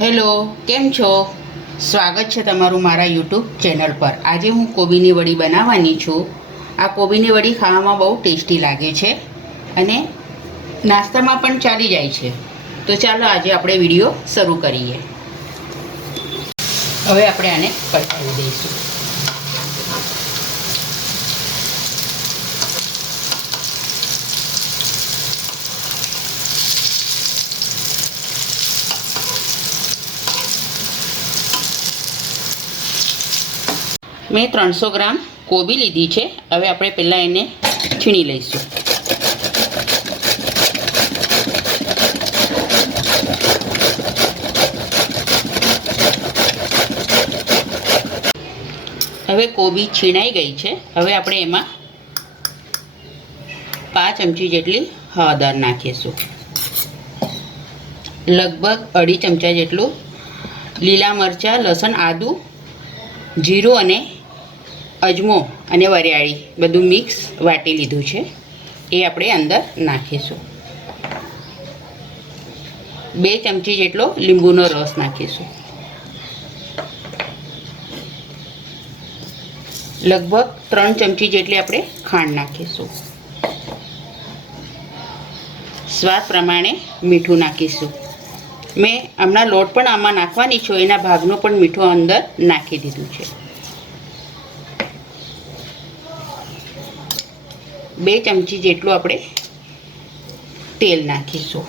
Hello, કેમ છો? સ્વાગત છે તમારું મારા યુટ્યુબ ચેનલ પર। આજે હું કોબીની વડી બનાવવાની છું। આ કોબીની વડી ખાવામાં બહુ ટેસ્ટી લાગે છે અને નાસ્તામાં પણ ચાલી જાય છે। તો ચાલો આજે આપણે વિડીયો શરૂ કરીએ। હવે આપણે આને પલટાવી દઈશું। મેં 300 ગ્રામ કોબી લીધી છે। હવે આપણે પહેલાં એને છીણી લઈશું। હવે કોબી છીણાઈ ગઈ છે। હવે આપણે એમાં 5 ચમચી જેટલી હળદર નાખીશું। લગભગ 2.5 ચમચા જેટલું લીલા મરચાં, લસણ, આદું, જીરું અને અજમો અને વરિયાળી બધું મિક્સ વાટી લીધું છે, એ આપણે અંદર નાખીશું। 2 ચમચી જેટલો લીંબુનો રસ નાખીશું। લગભગ 3 ચમચી જેટલી આપણે ખાંડ નાખીશું। સ્વાદ પ્રમાણે મીઠું નાખીશું। મેં હમણાં લોટ પણ આમાં નાખવાની છું, એના ભાગનું પણ મીઠું અંદર નાખી દીધું છે। 2 ચમચી જેટલું આપણે તેલ નાખીશું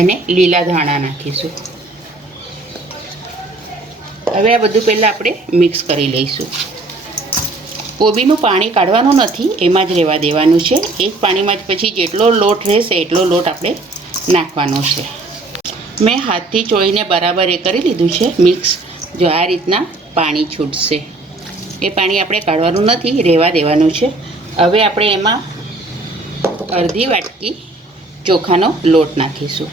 અને લીલા ધાણા નાખીશું। હવે આ બધું પહેલાં આપણે મિક્સ કરી લઈશું। કોબીનું પાણી કાઢવાનું નથી, એમાં જ રહેવા દેવાનું છે। એ જ પાણીમાં જ પછી જેટલો લોટ રહેશે એટલો લોટ આપણે નાખવાનો છે। મેં હાથથી ચોળીને બરાબર એ કરી લીધું છે મિક્સ। જો આ રીતના પાણી છૂટશે, એ પાણી આપણે કાઢવાનું નથી, રહેવા દેવાનું છે। હવે આપણે એમાં અડધી વાટકી ચોખાનો લોટ નાખીશું।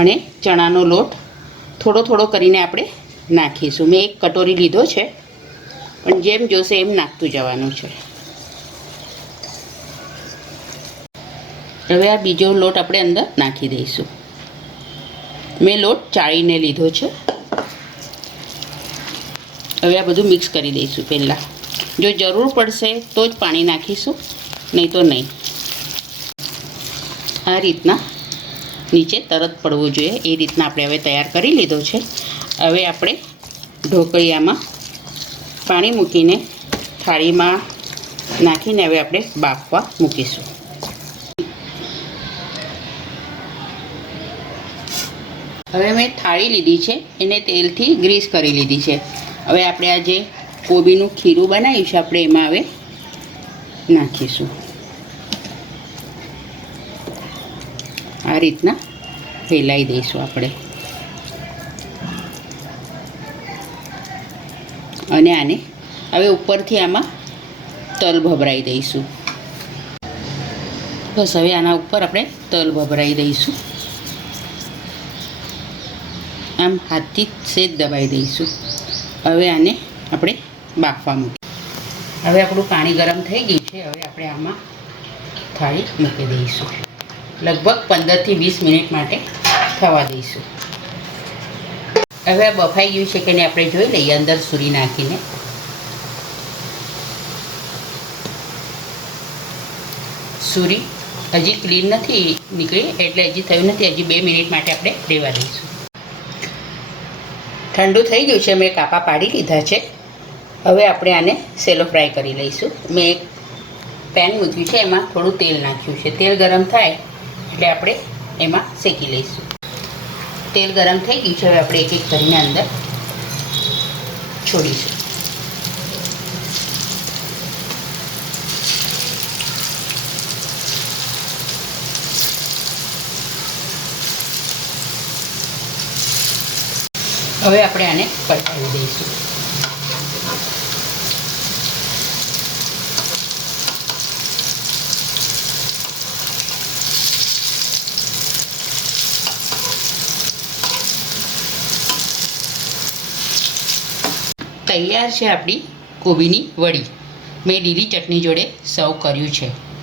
અને ચણાનો લોટ થોડો થોડો કરીને આપણે નાખીશું। મેં 1 કટોરી લીધો છે, પણ જેમ જોશે એમ નાખતું જવાનું છે। હવે આ બીજો લોટ આપણે અંદર નાખી દઈશું। મેં લોટ ચાળીને લીધો છે। હવે આ બધું મિક્સ કરી દઈશું। પહેલાં જો જરૂર પડશે તો જ પાણી નાખીશું, નહીં તો નહીં। આ રીતના નીચે તરત પડવું જોઈએ એ રીતના આપણે હવે તૈયાર કરી લીધો છે। હવે આપણે ઢોકળિયામાં પાણી મૂકીને થાળીમાં નાખીને હવે આપણે બાફવા મૂકીશું। હવે મેં થાળી લીધી છે, એને તેલથી ગ્રીસ કરી લીધી છે। હવે આપણે આ જે કોબીનું ખીરું બનાવ્યું છે આપણે એમાં હવે નાખીશું। આ રીતના ફેલાઈ દઈશું આપણે અને આને હવે ઉપરથી આમાં તલ ભભરાઈ દઈશું। બસ હવે આના ઉપર આપણે તલ ભભરાઈ દઈશું। આમ હાથથી સેજ દબાઈ દઈશું। હવે આને આપણે બાફવા મૂકીએ। હવે આપણું પાણી ગરમ થઈ ગયું છે। હવે આપણે આમાં થાળી મૂકી દઈશું। લગભગ 15 થી 20 મિનિટ માટે થવા દઈશું। હવે આ બફાઈ ગયું છે કે નહીં આપણે જોઈ લઈએ અંદર સુરી નાખીને। સુરી હજી ક્લીન નથી નીકળી, એટલે હજી થયું નથી, હજી 2 મિનિટ માટે આપણે રહેવા દઈશું। ઠંડુ થઈ ગયું છે, મેં કાપા પાડી લીધા છે। હવે આપણે આને સેલો ફ્રાય કરી લઈશું। મેં એક પેન મૂક્યું છે, એમાં થોડું તેલ નાખ્યું છે। તેલ ગરમ થાય એટલે આપણે એમાં શેકી લઈશું। તેલ ગરમ થઈ ગયું છે, હવે આપણે એક એક કરીને અંદર છોડીશું। હવે આપણે આને પલટાવી દઈશું। તૈયાર છે આપણી કોબીની વડી। મેં લીલી ચટણી જોડે સર્વ કર્યું છે.